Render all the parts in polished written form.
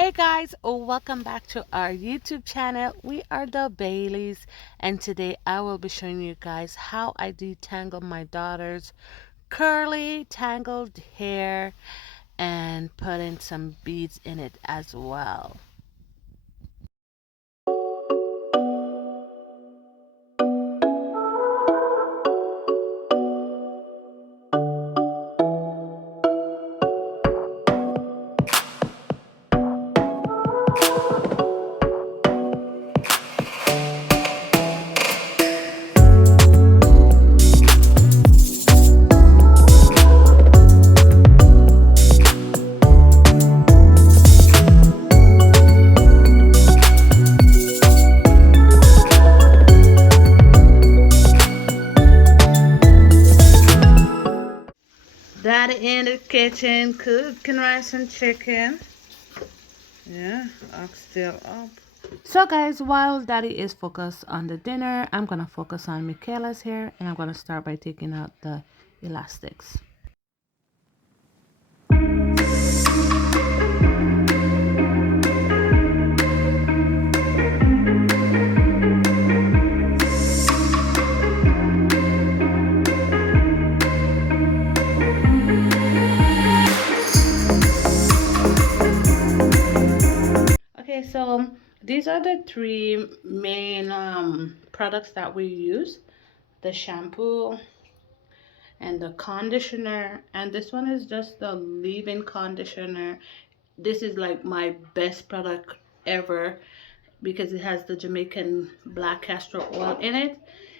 Hey guys, welcome back to our YouTube channel. We are the Baileys, and today I will be showing you guys how I detangle my daughter's curly tangled hair and put in some beads in it as well. Daddy in the kitchen cooking rice and chicken. Yeah, I'm still up. So guys, while Daddy is focused on the dinner, I'm gonna focus on Michaela's hair, and I'm gonna start by taking out the elastics. Okay, so these are the three main products that we use: the shampoo and the conditioner, and this one is just the leave-in conditioner. This is like my best product ever because it has the Jamaican black castor oil in it,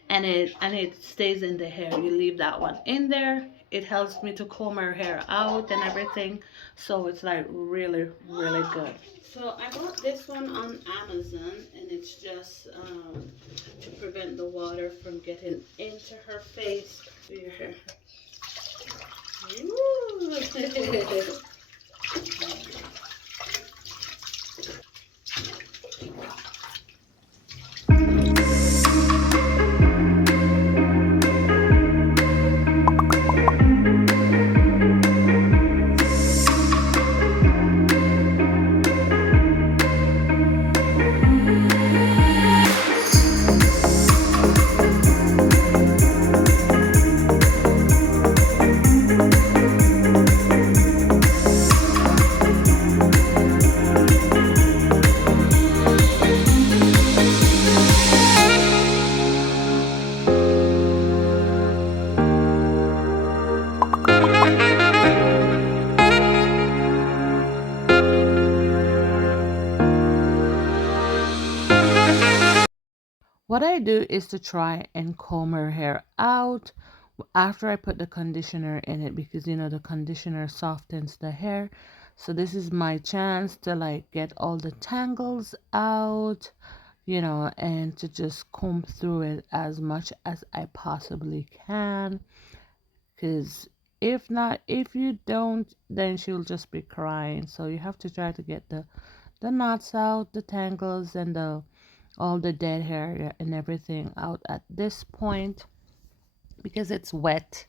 and it stays in the hair. You leave that one in there, it helps me to comb her hair out and everything, so it's like really good. So I got this one on Amazon, and it's just to prevent the water from getting into her face. Your hair. Ooh. What I do is to try and comb her hair out after I put the conditioner in it, because you know the conditioner softens the hair. So this is my chance to like get all the tangles out, and to just comb through it as much as I possibly can. Because if you don't, then she'll just be crying. So you have to try to get the knots out, the tangles, and the all the dead hair and everything out at this point, because it's wet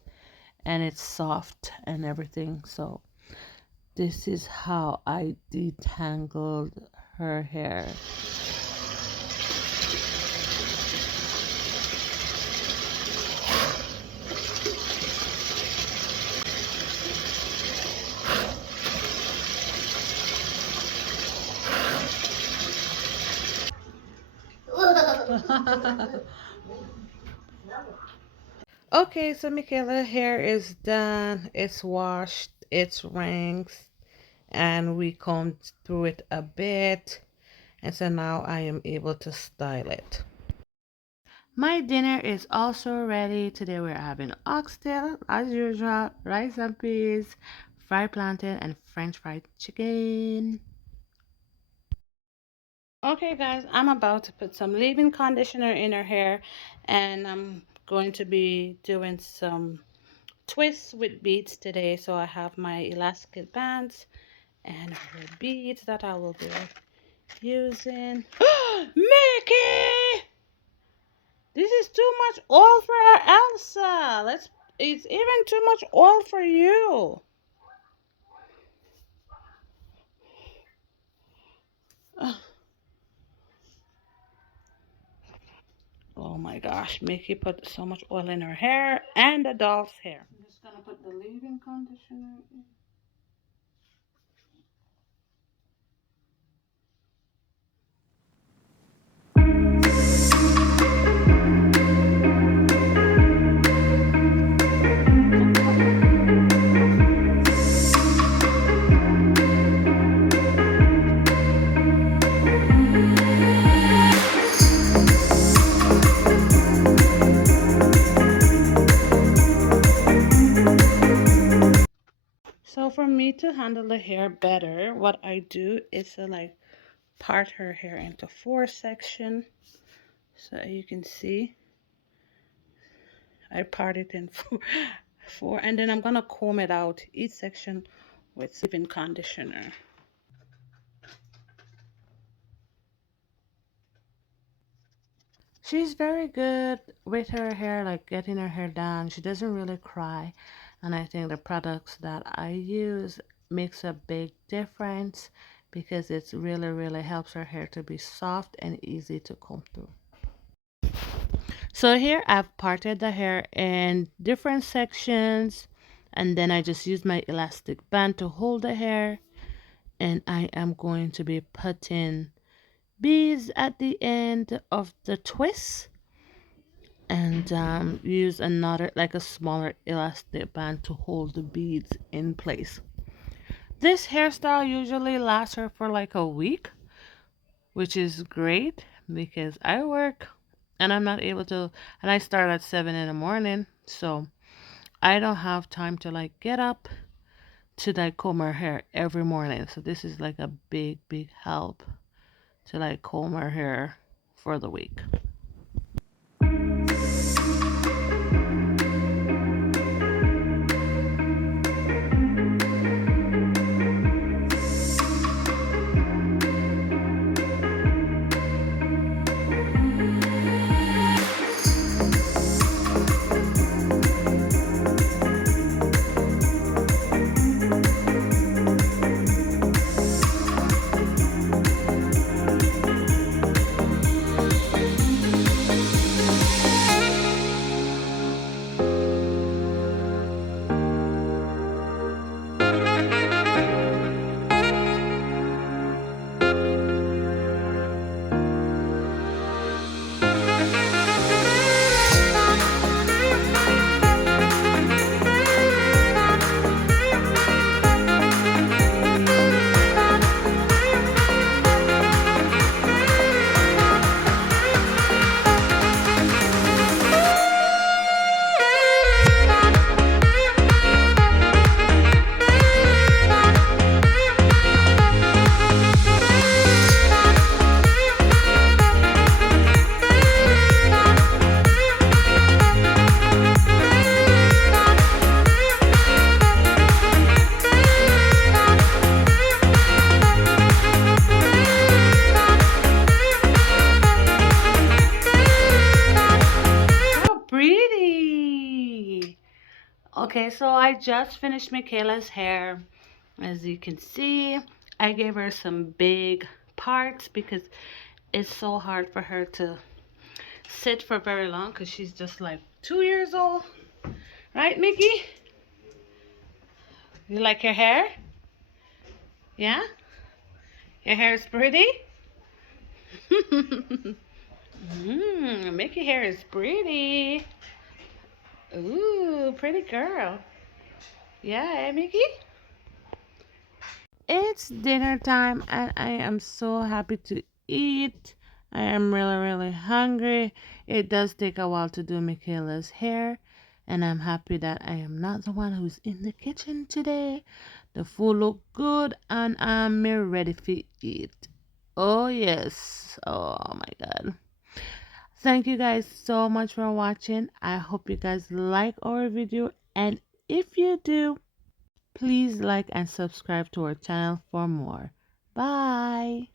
and it's soft and everything. So this is how I detangled her hair. Okay, so Michaela hair is done. It's washed, it's rinsed, and we combed through it a bit. And so now I am able to style it. My dinner is also ready. Today we're having oxtail, as usual, rice and peas, fried plantain, and French fried chicken. Okay, guys, I'm about to put some leave-in conditioner in her hair, and I'm going to be doing some twists with beads today. So I have my elastic bands and her beads that I will be using. Mickey! This is too much oil for her, Elsa. It's even too much oil for you. Oh my gosh, Mickey put so much oil in her hair and the doll's hair. I'm just gonna put the leave-in conditioner in. So for me to handle the hair better, what I do is to like part her hair into 4 sections. So you can see I part it in four, and then I'm gonna comb it out each section with leave-in conditioner. She's very good with her hair, like getting her hair done. She doesn't really cry, and I think the products that I use makes a big difference because it's really helps her hair to be soft and easy to comb through. So here I've parted the hair in different sections, and then I just use my elastic band to hold the hair, and I am going to be putting beads at the end of the twist, and use another, like a smaller elastic band to hold the beads in place. This hairstyle usually lasts her for like a week, which is great because I work and I'm not able to, and I start at 7 in the morning, so I don't have time to like get up to like comb her hair every morning. So this is like a big help to like comb her hair for the week. Pretty. Okay, so I just finished Michaela's hair. As you can see, I gave her some big parts because it's so hard for her to sit for very long because she's just like 2 years old. Right, Mickey? You like your hair? Yeah? Your hair is pretty? Mickey hair is pretty. Ooh, pretty girl. Yeah, eh, Mickey? It's dinner time and I am so happy to eat. I am really hungry. It does take a while to do Michaela's hair, and I'm happy that I am not the one who's in the kitchen today. The food look good and I'm ready to eat. Oh yes. Oh my god. Thank you guys so much for watching. I hope you guys like our video, and if you do, please like and subscribe to our channel for more. Bye.